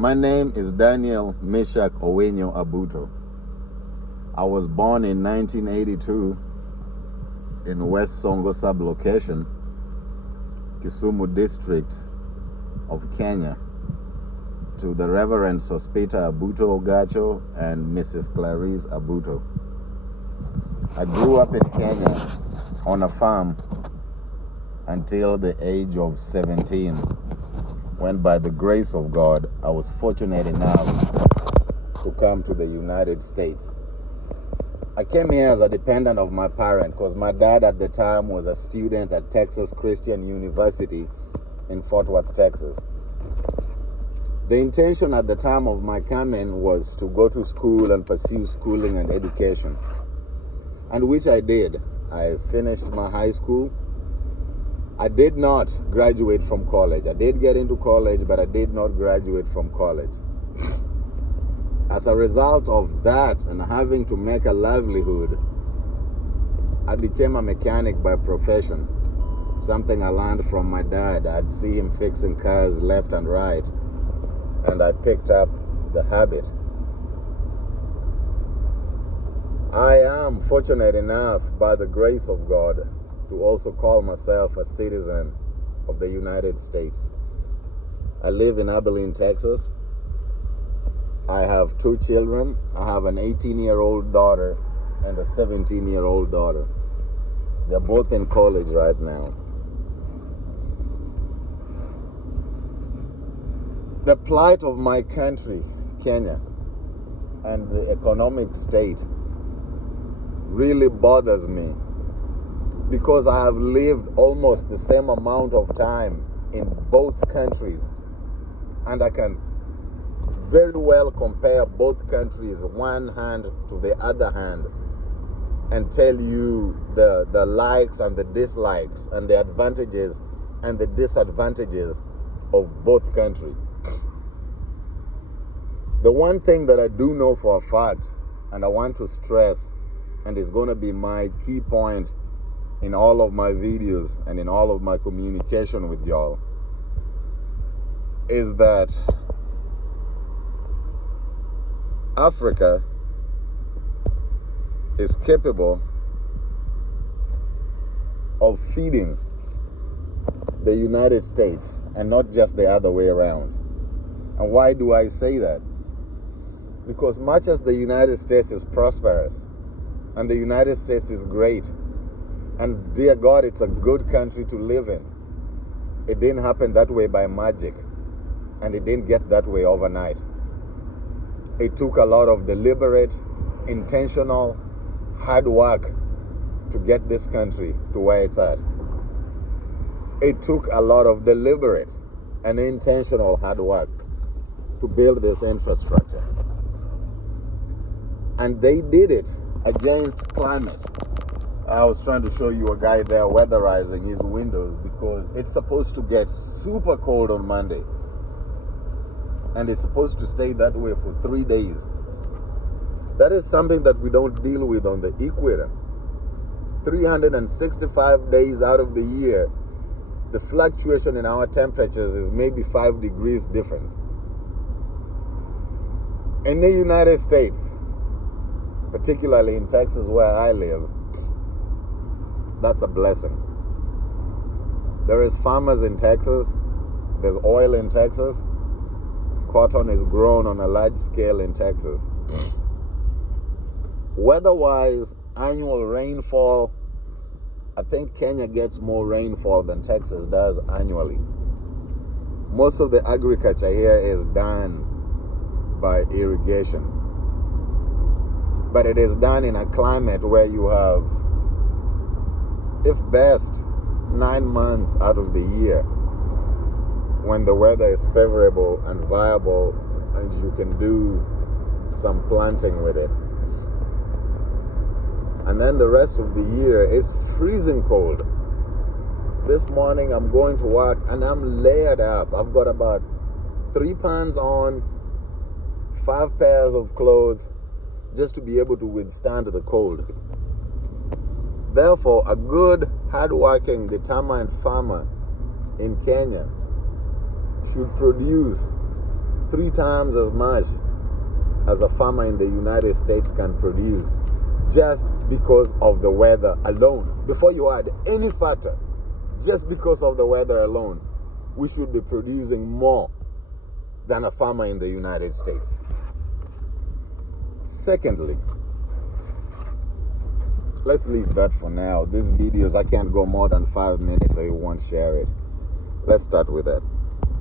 My name is Daniel Meshach Owenyo Abuto. I was born in 1982 in West Songo sublocation, Kisumu district of Kenya, to the Reverend Sospita Abuto Ogacho and Mrs. Clarice Abuto. I grew up in Kenya on a farm until the age of 17, when by the grace of God, I was fortunate enough to come to the United States. I came here as a dependent of my parent because my dad at the time was a student at Texas Christian University in Fort Worth, Texas. The intention at the time of my coming was to go to school and pursue schooling and education, and which I did. I finished my high school. I did not graduate from college. I did get into college, but I did not graduate from college. As a result of that and having to make a livelihood, I became a mechanic by profession, something I learned from my dad. I'd see him fixing cars left and right, and I picked up the habit. I am fortunate enough, by the grace of God, to also call myself a citizen of the United States. I live in Abilene, Texas. I have 2 children. I have an 18-year-old daughter and a 17-year-old daughter. They're both in college right now. The plight of my country, Kenya, and the economic state really bothers me, because I have lived almost the same amount of time in both countries, and I can very well compare both countries one hand to the other hand and tell you the likes and the dislikes and the advantages and the disadvantages of both countries. The one thing that I do know for a fact, and I want to stress, and is going to be my key point in all of my videos and in all of my communication with y'all, is that Africa is capable of feeding the United States and not just the other way around. And why do I say that? Because much as the United States is prosperous and the United States is great, and dear God, it's a good country to live in, it didn't happen that way by magic, and it didn't get that way overnight. It took a lot of deliberate, intentional, hard work to get this country to where it's at. It took a lot of deliberate and intentional hard work to build this infrastructure. And they did it against climate. I was trying to show you a guy there weatherizing his windows because it's supposed to get super cold on Monday. And it's supposed to stay that way for 3 days. That is something that we don't deal with on the equator. 365 days out of the year, the fluctuation in our temperatures is maybe 5 degrees difference. In the United States, particularly in Texas where I live, that's a blessing. There is farmers in Texas, there's oil in Texas, cotton is grown on a large scale in Texas. Weather-wise, annual rainfall, I think Kenya gets more rainfall than Texas does annually. Most of the agriculture here is done by irrigation. But it is done in a climate where you have, if best, 9 months out of the year when the weather is favorable and viable and you can do some planting with it. And then the rest of the year is freezing cold. This morning I'm going to work and I'm layered up. I've got about 3 pants on, 5 pairs of clothes, just to be able to withstand the cold. Therefore, a good, hard-working, determined farmer in Kenya should produce 3 times as much as a farmer in the United States can produce, just because of the weather alone. Before you add any factor, just because of the weather alone, we should be producing more than a farmer in the United States. Secondly, let's leave that for now. These videos, I can't go more than 5 minutes, so you won't share it. Let's start with that.